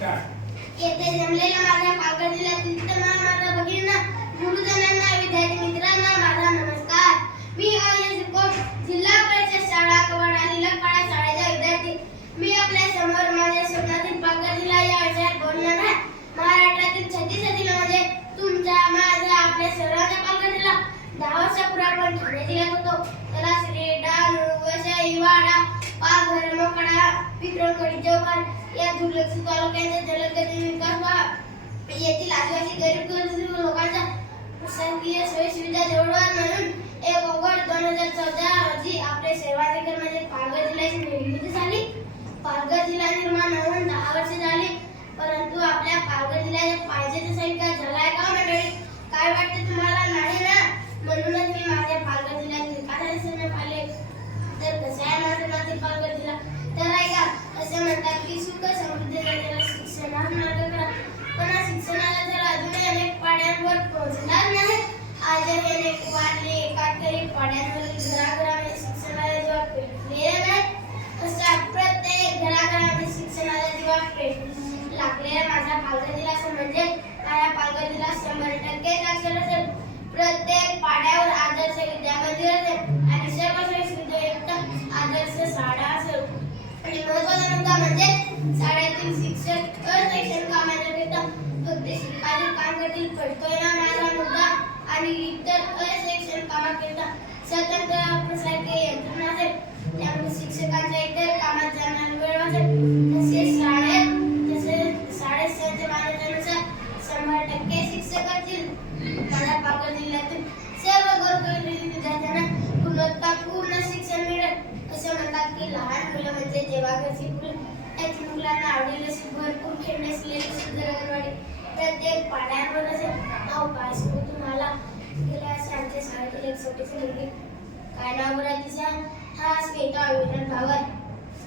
येथे जमलेल्या माझ्या पालकांच्या जिल्ह्यातील तमाम माझ्या भगिनींना गुरुजनांना विद्यार्थी मित्रांना माझा नमस्कार. मी अजय जिल्हा परिषद शाळा कवाडा लिलकपाडा शाळेचा विद्यार्थी. मी आपल्यासमोर माझ्या स्वप्नातील पालघर या विषयात बोलणार आहे. महाराष्ट्रातील छत्तीस जिल्हा म्हणजे तुमच्या माझ्या आपल्या सर्वांचा पालघर जिल्हा दहा वर्षापूर्वी आपण ठाणे जिल्ह्यात होतो त्याला श्री डहाणू वसई वाडा पालघर मोकडा विक्रमगड या दुर्लक्षित तालुक्याचा जलदगती विकास व्हावा येथील आदिवासी गरीब गरजू लोकांच्या शासकीय सोयी सुविधा म्हणून एक ऑगस्ट दोन हजार चौदा रोजी आपले सेवाचे म्हणजे कर्मचारी पालघर जिल्ह्याची निर्मिती झाली. पालघर जिल्हा निर्माण होऊन दहा वर्षे झाली. परंतु आपल्या पालघर जिल्ह्यात पाहिजे तसा विकास झालाय का मंडळी? काय वाटते तुम्हाला? नाही ना? म्हणूनच मी माझ्या पालघर जिल्ह्यात विकासाचे अनेक पाड्यांवर पोहोचणार नाही आज जर हे अनेक वाढले एकातरी पाड्यांवर घराघरामध्ये शिक्षणाला जेव्हा पेटलेले नाही अशा प्रत्येक घराघरामध्ये शिक्षणाला जेव्हा पेट लागलेला माझा पालघर असं म्हणजे माझ्या पालघर जिल्हा शंभर टक्के साक्षर असेल प्रत्येक पाड्यावर आदर्श विद्यामंदिर असेल आणि सर्व सोयी सुविधायुक्त आदर्श शाळा असेल. आणि महत्त्वाचा मुद्दा म्हणजे शाळेतील शिक्षक अशिक्षण कामाकरिता फक्त कामातील काम पडतोय ना माझा मुद्दा आणि इतर अशिक्षण कामाकरिता स्वतंत्र प्रशासकीय यंत्रणा असेल त्यामुळे शिक्षकांच्या इतर कामात जाणार वेळ असेल. तसेच शाळेत तसेच शाळेत सज्ज मान्यतेनुसार शंभर टक्के शिक्षकांची असतील माझ्या पालघर जिल्ह्यातील सर्व गोरगरीब विद्यार्थ्यांना गुणवत्तापूर्ण शिक्षण मिळेल. असं म्हणतात की लहान मुलं म्हणजे देवाघरची मुलं. त्याची मुलांना आवडेल अशी भरपूर खेळण्यास लिहिली सुंदर अंगणवाडी प्रत्येक पाड्यांवर असेल अहो काय? सांगू तुम्हाला गेल्या वर्षी आमच्या शाळेतील एक छोटीशी मुलगी. काय नाव बरं तिचं? हा श्वेता अविनाश भावर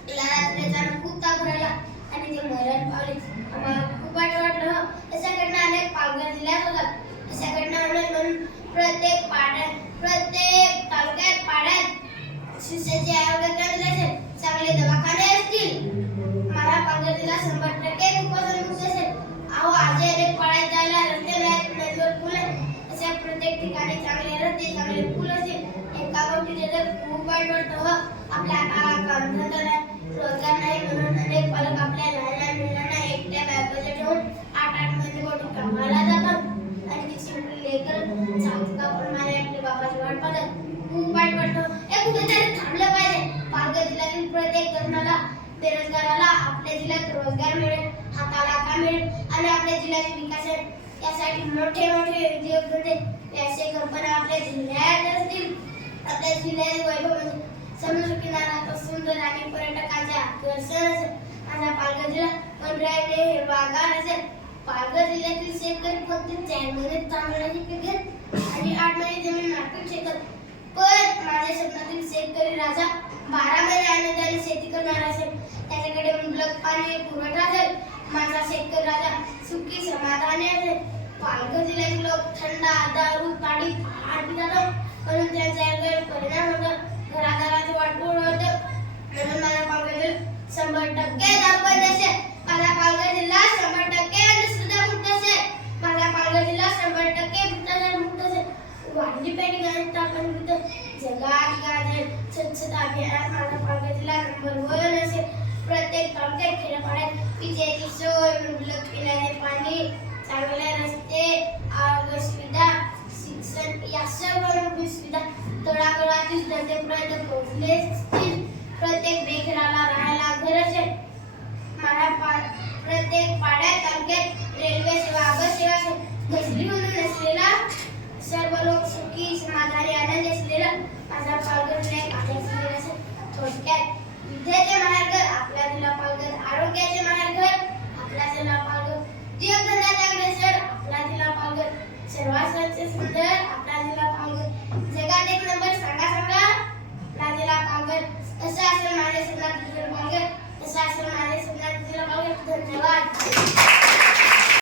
तिला रात्री खूप ताप राहिला आणि ते मरण पावले. आम्हाला खूप वाईट वाटलं त्याच्याकडनं अनेक पालघर दिल्या होतात त्याच्याकडनं घटना म्हणून प्रत्येक पाड्यात प्रत्येक ठिकाणी चांगले रस्ते चांगले पूल असेल एका गोष्टीचे जर खूप वाईट वाटतं हं. आपल्या हाताला कामधंदा नाही रोजगार नाही म्हणून अनेक पालक आपल्या लहान लहान मुलांना एकट्या बॅगमध्ये ठेवून आठ आठमध्ये मोठी कामाला जातात. आणि तिची मुली लेकर चालत कापून मारे आपल्या बापाची वाट पाहतात. खूप वाईट वाटतं हे कुठेतरी थांबलं पाहिजे. पालघर जिल्ह्यातील प्रत्येक तरुणाला बेरोजगाराला आपल्या जिल्ह्यात रोजगार मिळेल हाताला काम मिळेल. आणि आपल्या जिल्ह्याचे विकास त्यासाठी यासाठी मोठे मोठे उद्योगधंदे व्यावसायिक कंपन्या आपल्या जिल्ह्यात असतील. आपल्या जिल्ह्यात वैभव म्हणजे समुद्र किनारा सुंदर आणि पर्यटकांचे आकर्षण असेल. माझा पालघर जिल्हा पंधराने हिरवागार असेल. पालघर जिल्ह्यातील शेतकरी फक्त चार महिने तांदळाची पिके आणि आठ महिने जमीन नाटक शेतात. पण माझ्या स्वप्नातील शेतकरी राजा बारा महिने आनंदाने शेती करणार असेल. त्याच्याकडे मुबलक पाणी पुरवठा असेल. माझा शेतकरी राजा सुखी समाधानी आहे. पालघर जिल्ह्यातील लोक थंड दारू ताडी थाट पितात. म्हणून त्यांचा आरोग्यावर परिणाम होतो. घराघराचे वाटपूळ होतं. म्हणून माझ्या पालघर शंभर टक्के दाखवत असे माझा पालघर जिल्हा शंभर टक्के अंधश्रद्धा मुक्त असेल माझा पालघर जिल्हा शंभर टक्के भ्रष्टाचार मुक्त असेल वाढली पेटी गाण्यात आपण विरुद्ध जगात गाजर स्वच्छता अभियानात माझा पालघर जिल्हा नंबर वन असेल प्रत्येक तालुक्यात खेड्यापाड्यात विजेची सोय मुबलक पिण्याचे पाणी चांगले रस्ते आरोग्य सुविधा शिक्षण या सर्व मूलभूत सुविधा तळागळातील जनतेपर्यंत पोहोचले असतील प्रत्येक बेघराला राहायला घर असेल प्रत्येक पाड्यात तालुक्यात रेल्वे सेवा बस सेवा घसरी म्हणून असलेला सर्व लोक सुखी समाधानी आनंद असलेला माझा पालघर जिल्हा एक थोडक्यात विद्याचे माहेरघर आपला जिल्हा पालघर आरोग्याचे माहेरघर आपला जिल्हा पालघर उद्योगधंद्याचा अग्रेसर आपला जिल्हा पालघर सर्वात स्वच्छ सुंदर आपला जिल्हा पालघर जगात एक नंबर सांगा सांगा. आपला जिल्हा पालघर असं असेल माझ्या स्वप्नात पालघर असं असेल माझ्या सुद्धा जिल्हा पालघर धन्यवाद.